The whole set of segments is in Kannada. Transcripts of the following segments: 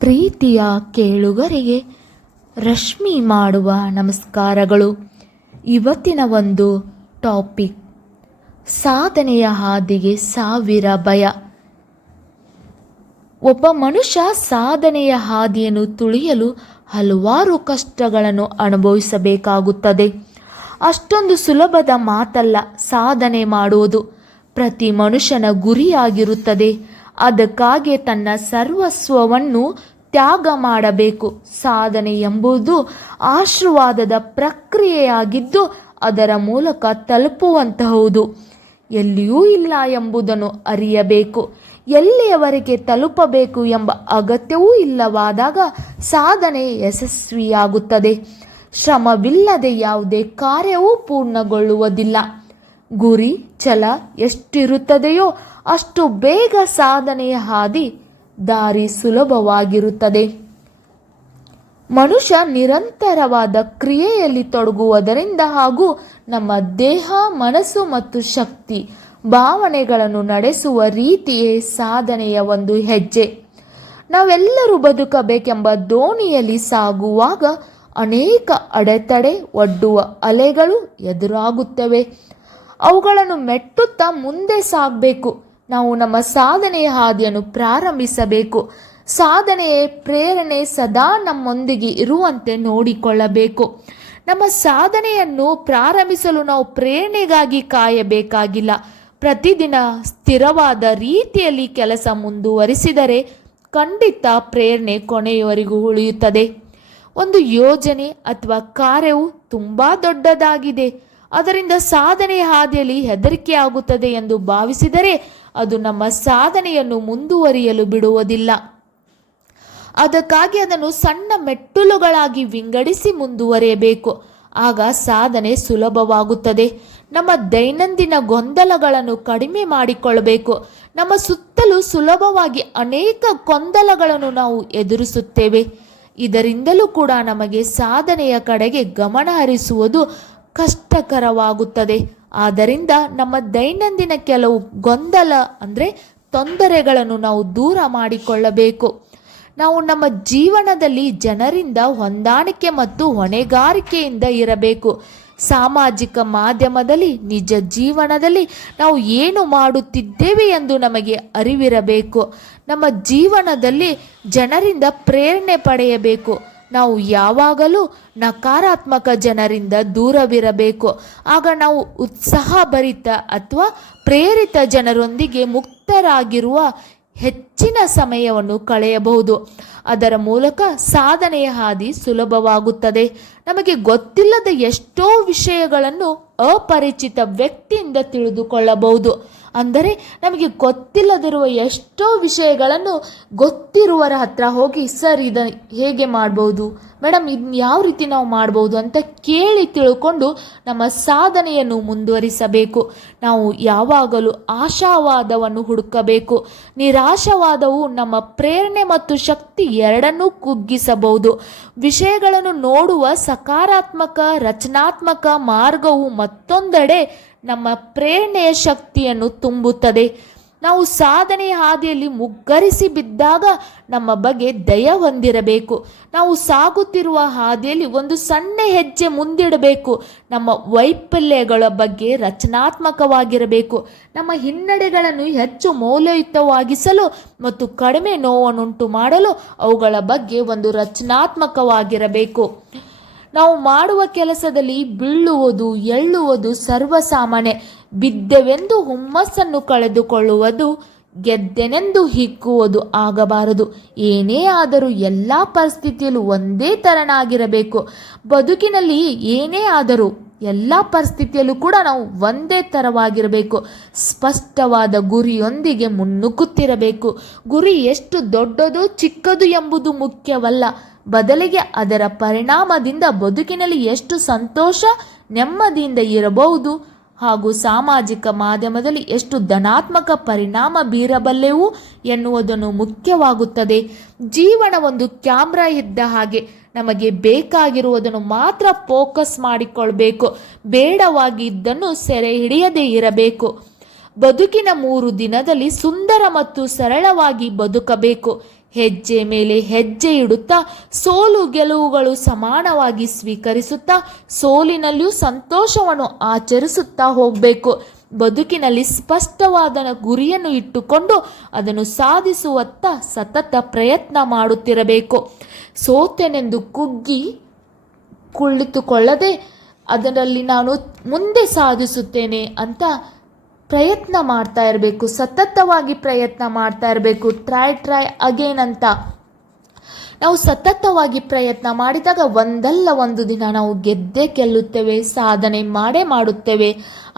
ಪ್ರೀತಿಯ ಕೇಳುಗರಿಗೆ ರಶ್ಮಿ ಮಾಡುವ ನಮಸ್ಕಾರಗಳು. ಇವತ್ತಿನ ಒಂದು ಟಾಪಿಕ್, ಸಾಧನೆಯ ಹಾದಿಗೆ ಸಾವಿರ ಭಯ. ಒಬ್ಬ ಮನುಷ್ಯ ಸಾಧನೆಯ ಹಾದಿಯನ್ನು ತುಳಿಯಲು ಹಲವಾರು ಕಷ್ಟಗಳನ್ನು ಅನುಭವಿಸಬೇಕಾಗುತ್ತದೆ. ಅಷ್ಟೊಂದು ಸುಲಭದ ಮಾತಲ್ಲ ಸಾಧನೆ ಮಾಡುವುದು. ಪ್ರತಿ ಮನುಷ್ಯನ ಗುರಿಯಾಗಿರುತ್ತದೆ. ಅದಕ್ಕಾಗಿ ತನ್ನ ಸರ್ವಸ್ವವನ್ನು ತ್ಯಾಗ ಮಾಡಬೇಕು. ಸಾಧನೆ ಎಂಬುದು ಆಶೀರ್ವಾದದ ಪ್ರಕ್ರಿಯೆಯಾಗಿದ್ದು ಅದರ ಮೂಲಕ ತಲುಪುವಂತಹುದು. ಎಲ್ಲಿಯೂ ಇಲ್ಲ ಎಂಬುದನ್ನು ಅರಿಯಬೇಕು. ಎಲ್ಲಿಯವರೆಗೆ ತಲುಪಬೇಕು ಎಂಬ ಅಗತ್ಯವೂ ಇಲ್ಲವಾದಾಗ ಸಾಧನೆ ಯಶಸ್ವಿಯಾಗುತ್ತದೆ. ಶ್ರಮವಿಲ್ಲದೆ ಯಾವುದೇ ಕಾರ್ಯವೂ ಪೂರ್ಣಗೊಳ್ಳುವುದಿಲ್ಲ. ಗುರಿ ಛಲ ಎಷ್ಟಿರುತ್ತದೆಯೋ ಅಷ್ಟು ಬೇಗ ಸಾಧನೆಯ ದಾರಿ ಸುಲಭವಾಗಿರುತ್ತದೆ. ಮನುಷ್ಯ ನಿರಂತರವಾದ ಕ್ರಿಯೆಯಲ್ಲಿ ತೊಡಗುವುದರಿಂದ ಹಾಗೂ ನಮ್ಮ ದೇಹ ಮನಸ್ಸು ಮತ್ತು ಶಕ್ತಿ ಭಾವನೆಗಳನ್ನು ನಡೆಸುವ ರೀತಿಯೇ ಸಾಧನೆಯ ಒಂದು ಹೆಜ್ಜೆ. ನಾವೆಲ್ಲರೂ ಬದುಕಬೇಕೆಂಬ ದೋಣಿಯಲ್ಲಿ ಸಾಗುವಾಗ ಅನೇಕ ಅಡೆತಡೆ ಒಡ್ಡುವ ಅಲೆಗಳು ಎದುರಾಗುತ್ತವೆ. ಅವುಗಳನ್ನು ಮೆಟ್ಟುತ್ತಾ ಮುಂದೆ ಸಾಗಬೇಕು. ನಾವು ನಮ್ಮ ಸಾಧನೆಯ ಹಾದಿಯನ್ನು ಪ್ರಾರಂಭಿಸಬೇಕು. ಸಾಧನೆಯ ಪ್ರೇರಣೆ ಸದಾ ನಮ್ಮೊಂದಿಗೆ ಇರುವಂತೆ ನೋಡಿಕೊಳ್ಳಬೇಕು. ನಮ್ಮ ಸಾಧನೆಯನ್ನು ಪ್ರಾರಂಭಿಸಲು ನಾವು ಪ್ರೇರಣೆಗಾಗಿ ಕಾಯಬೇಕಾಗಿಲ್ಲ. ಪ್ರತಿದಿನ ಸ್ಥಿರವಾದ ರೀತಿಯಲ್ಲಿ ಕೆಲಸ ಮುಂದುವರಿಸಿದರೆ ಖಂಡಿತ ಪ್ರೇರಣೆ ಕೊನೆಯವರೆಗೂ ಉಳಿಯುತ್ತದೆ. ಒಂದು ಯೋಜನೆ ಅಥವಾ ಕಾರ್ಯವು ತುಂಬ ದೊಡ್ಡದಾಗಿದೆ, ಅದರಿಂದ ಸಾಧನೆಯ ಹಾದಿಯಲ್ಲಿ ಹೆದರಿಕೆ ಆಗುತ್ತದೆ ಎಂದು ಭಾವಿಸಿದರೆ ಅದು ನಮ್ಮ ಸಾಧನೆಯನ್ನು ಮುಂದುವರಿಯಲು ಬಿಡುವುದಿಲ್ಲ. ಅದಕ್ಕಾಗಿ ಅದನ್ನು ಸಣ್ಣ ಮೆಟ್ಟಲುಗಳಾಗಿ ವಿಂಗಡಿಸಿ ಮುಂದುವರಿಯಬೇಕು. ಆಗ ಸಾಧನೆ ಸುಲಭವಾಗುತ್ತದೆ. ನಮ್ಮ ದೈನಂದಿನ ಗೊಂದಲಗಳನ್ನು ಕಡಿಮೆ ಮಾಡಿಕೊಳ್ಳಬೇಕು. ನಮ್ಮ ಸುತ್ತಲೂ ಸುಲಭವಾಗಿ ಅನೇಕ ಗೊಂದಲಗಳನ್ನು ನಾವು ಎದುರಿಸುತ್ತೇವೆ. ಇದರಿಂದಲೂ ಕೂಡ ನಮಗೆ ಸಾಧನೆಯ ಕಡೆಗೆ ಗಮನ ಹರಿಸುವುದು ಕಷ್ಟಕರವಾಗುತ್ತದೆ. ಆದ್ದರಿಂದ ನಮ್ಮ ದೈನಂದಿನ ಕೆಲವು ಗೊಂದಲ ತೊಂದರೆಗಳನ್ನು ನಾವು ದೂರ ಮಾಡಿಕೊಳ್ಳಬೇಕು. ನಾವು ನಮ್ಮ ಜೀವನದಲ್ಲಿ ಜನರಿಂದ ಹೊಂದಾಣಿಕೆ ಮತ್ತು ಹೊಣೆಗಾರಿಕೆಯಿಂದ ಇರಬೇಕು. ಸಾಮಾಜಿಕ ಮಾಧ್ಯಮದಲ್ಲಿ ನಿಜ ಜೀವನದಲ್ಲಿ ನಾವು ಏನು ಮಾಡುತ್ತಿದ್ದೇವೆ ಎಂದು ನಮಗೆ ಅರಿವಿರಬೇಕು. ನಮ್ಮ ಜೀವನದಲ್ಲಿ ಜನರಿಂದ ಪ್ರೇರಣೆ ಪಡೆಯಬೇಕು. ನಾವು ಯಾವಾಗಲೂ ನಕಾರಾತ್ಮಕ ಜನರಿಂದ ದೂರವಿರಬೇಕು. ಆಗ ನಾವು ಉತ್ಸಾಹಭರಿತ ಅಥವಾ ಪ್ರೇರಿತ ಜನರೊಂದಿಗೆ ಮುಕ್ತರಾಗಿರುವ ಹೆಚ್ಚಿನ ಸಮಯವನ್ನು ಕಳೆಯಬಹುದು. ಅದರ ಮೂಲಕ ಸಾಧನೆಯ ಹಾದಿ ಸುಲಭವಾಗುತ್ತದೆ. ನಮಗೆ ಗೊತ್ತಿಲ್ಲದ ಎಷ್ಟೋ ವಿಷಯಗಳನ್ನು ಅಪರಿಚಿತ ವ್ಯಕ್ತಿಯಿಂದ ತಿಳಿದುಕೊಳ್ಳಬಹುದು. ಅಂದರೆ ನಮಗೆ ಗೊತ್ತಿಲ್ಲದಿರುವ ಎಷ್ಟೋ ವಿಷಯಗಳನ್ನು ಗೊತ್ತಿರುವರ ಹತ್ರ ಹೋಗಿ, ಸರ್ ಇದನ್ನು ಹೇಗೆ ಮಾಡ್ಬೋದು, ಮೇಡಮ್ ಇದನ್ನ ಯಾವ ರೀತಿ ನಾವು ಮಾಡ್ಬೋದು ಅಂತ ಕೇಳಿ ತಿಳ್ಕೊಂಡು ನಮ್ಮ ಸಾಧನೆಯನ್ನು ಮುಂದುವರಿಸಬೇಕು. ನಾವು ಯಾವಾಗಲೂ ಆಶಾವಾದವನ್ನು ಹುಡುಕಬೇಕು. ನಿರಾಶಾವಾದವು ನಮ್ಮ ಪ್ರೇರಣೆ ಮತ್ತು ಶಕ್ತಿ ಎರಡನ್ನೂ ಕುಗ್ಗಿಸಬಹುದು. ವಿಷಯಗಳನ್ನು ನೋಡುವ ಸಕಾರಾತ್ಮಕ ರಚನಾತ್ಮಕ ಮಾರ್ಗವು ಮತ್ತೊಂದೆಡೆ ನಮ್ಮ ಪ್ರೇರಣೆಯ ಶಕ್ತಿಯನ್ನು ತುಂಬುತ್ತದೆ. ನಾವು ಸಾಧನೆಯ ಹಾದಿಯಲ್ಲಿ ಮುಗ್ಗರಿಸಿ ಬಿದ್ದಾಗ ನಮ್ಮ ಬಗ್ಗೆ ದಯ ಹೊಂದಿರಬೇಕು. ನಾವು ಸಾಗುತ್ತಿರುವ ಹಾದಿಯಲ್ಲಿ ಒಂದು ಸಣ್ಣ ಹೆಜ್ಜೆ ಮುಂದಿಡಬೇಕು. ನಮ್ಮ ವೈಫಲ್ಯಗಳ ಬಗ್ಗೆ ರಚನಾತ್ಮಕವಾಗಿರಬೇಕು. ನಮ್ಮ ಹಿನ್ನಡೆಗಳನ್ನು ಹೆಚ್ಚು ಮೌಲ್ಯಯುತವಾಗಿಸಲು ಮತ್ತು ಕಡಿಮೆ ನೋವನ್ನುಂಟು ಮಾಡಲು ಅವುಗಳ ಬಗ್ಗೆ ಒಂದು ರಚನಾತ್ಮಕವಾಗಿರಬೇಕು. ನಾವು ಮಾಡುವ ಕೆಲಸದಲ್ಲಿ ಬೀಳುವುದು ಎಳ್ಳುವುದು ಸರ್ವಸಾಮಾನ್ಯ. ಬಿದ್ದೆವೆಂದು ಹುಮ್ಮಸ್ಸನ್ನು ಕಳೆದುಕೊಳ್ಳುವುದು, ಗೆದ್ದೆನೆಂದು ಹಿಗ್ಗುವುದು ಆಗಬಾರದು. ಏನೇ ಆದರೂ ಎಲ್ಲ ಪರಿಸ್ಥಿತಿಯಲ್ಲೂ ಒಂದೇ ತೆರನಾಗಿರಬೇಕು. ಬದುಕಿನಲ್ಲಿ ಏನೇ ಆದರೂ ಎಲ್ಲ ಪರಿಸ್ಥಿತಿಯಲ್ಲೂ ಕೂಡ ನಾವು ಒಂದೇ ಥರವಾಗಿರಬೇಕು. ಸ್ಪಷ್ಟವಾದ ಗುರಿಯೊಂದಿಗೆ ಮುನ್ನುಗ್ಗುತ್ತಿರಬೇಕು. ಗುರಿ ಎಷ್ಟು ದೊಡ್ಡದು ಚಿಕ್ಕದು ಎಂಬುದು ಮುಖ್ಯವಲ್ಲ, ಬದಲಿಗೆ ಅದರ ಪರಿಣಾಮದಿಂದ ಬದುಕಿನಲ್ಲಿ ಎಷ್ಟು ಸಂತೋಷ ನೆಮ್ಮದಿಯಿಂದ ಇರಬಹುದು ಹಾಗೂ ಸಾಮಾಜಿಕ ಮಾಧ್ಯಮದಲ್ಲಿ ಎಷ್ಟು ಧನಾತ್ಮಕ ಪರಿಣಾಮ ಬೀರಬಲ್ಲೆವು ಎನ್ನುವುದನ್ನು ಮುಖ್ಯವಾಗುತ್ತದೆ. ಜೀವನ ಒಂದು ಕ್ಯಾಮ್ರಾ ಇದ್ದ ಹಾಗೆ. ನಮಗೆ ಬೇಕಾಗಿರುವುದನ್ನು ಮಾತ್ರ ಫೋಕಸ್ ಮಾಡಿಕೊಳ್ಬೇಕು. ಬೇಡವಾಗಿದ್ದನ್ನು ಸೆರೆ ಹಿಡಿಯದೇ ಇರಬೇಕು. ಬದುಕಿನ 3 ದಿನದಲ್ಲಿ ಸುಂದರ ಮತ್ತು ಸರಳವಾಗಿ ಬದುಕಬೇಕು. ಹೆಜ್ಜೆ ಮೇಲೆ ಹೆಜ್ಜೆ ಇಡುತ್ತಾ ಸೋಲು ಗೆಲುವುಗಳು ಸಮಾನವಾಗಿ ಸ್ವೀಕರಿಸುತ್ತಾ ಸೋಲಿನಲ್ಲಿಯೂ ಸಂತೋಷವನ್ನು ಆಚರಿಸುತ್ತಾ ಹೋಗಬೇಕು. ಬದುಕಿನಲ್ಲಿ ಸ್ಪಷ್ಟವಾದ ಗುರಿಯನ್ನು ಇಟ್ಟುಕೊಂಡು ಅದನ್ನು ಸಾಧಿಸುವತ್ತ ಸತತ ಪ್ರಯತ್ನ ಮಾಡುತ್ತಿರಬೇಕು. ಸೋತೆನೆಂದು ಕುಗ್ಗಿ ಕುಳಿತುಕೊಳ್ಳದೆ ಅದರಲ್ಲಿ ನಾನು ಮುಂದೆ ಸಾಧಿಸುತ್ತೇನೆ ಅಂತ ಪ್ರಯತ್ನ ಮಾಡ್ತಾ ಇರಬೇಕು. ಸತತವಾಗಿ ಪ್ರಯತ್ನ ಮಾಡ್ತಾ ಇರಬೇಕು. ಟ್ರೈ ಅಗೇನ್ ಅಂತ ನಾವು ಸತತವಾಗಿ ಪ್ರಯತ್ನ ಮಾಡಿದಾಗ ಒಂದಲ್ಲ ಒಂದು ದಿನ ನಾವು ಗೆದ್ದೇ ಗೆಲ್ಲುತ್ತೇವೆ, ಸಾಧನೆ ಮಾಡುತ್ತೇವೆ.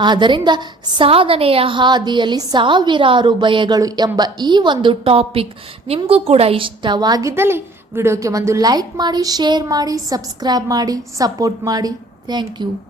ಆದ್ದರಿಂದ ಸಾಧನೆಯ ಹಾದಿಯಲ್ಲಿ ಸಾವಿರಾರು ಭಯಗಳು ಎಂಬ ಈ ಒಂದು ಟಾಪಿಕ್ ನಿಮಗೂ ಕೂಡ ಇಷ್ಟವಾಗಿದ್ದಲ್ಲಿ ವಿಡಿಯೋಕ್ಕೆ ಒಂದು ಲೈಕ್ ಮಾಡಿ, ಶೇರ್ ಮಾಡಿ, ಸಬ್ಸ್ಕ್ರೈಬ್ ಮಾಡಿ, ಸಪೋರ್ಟ್ ಮಾಡಿ. Thank you.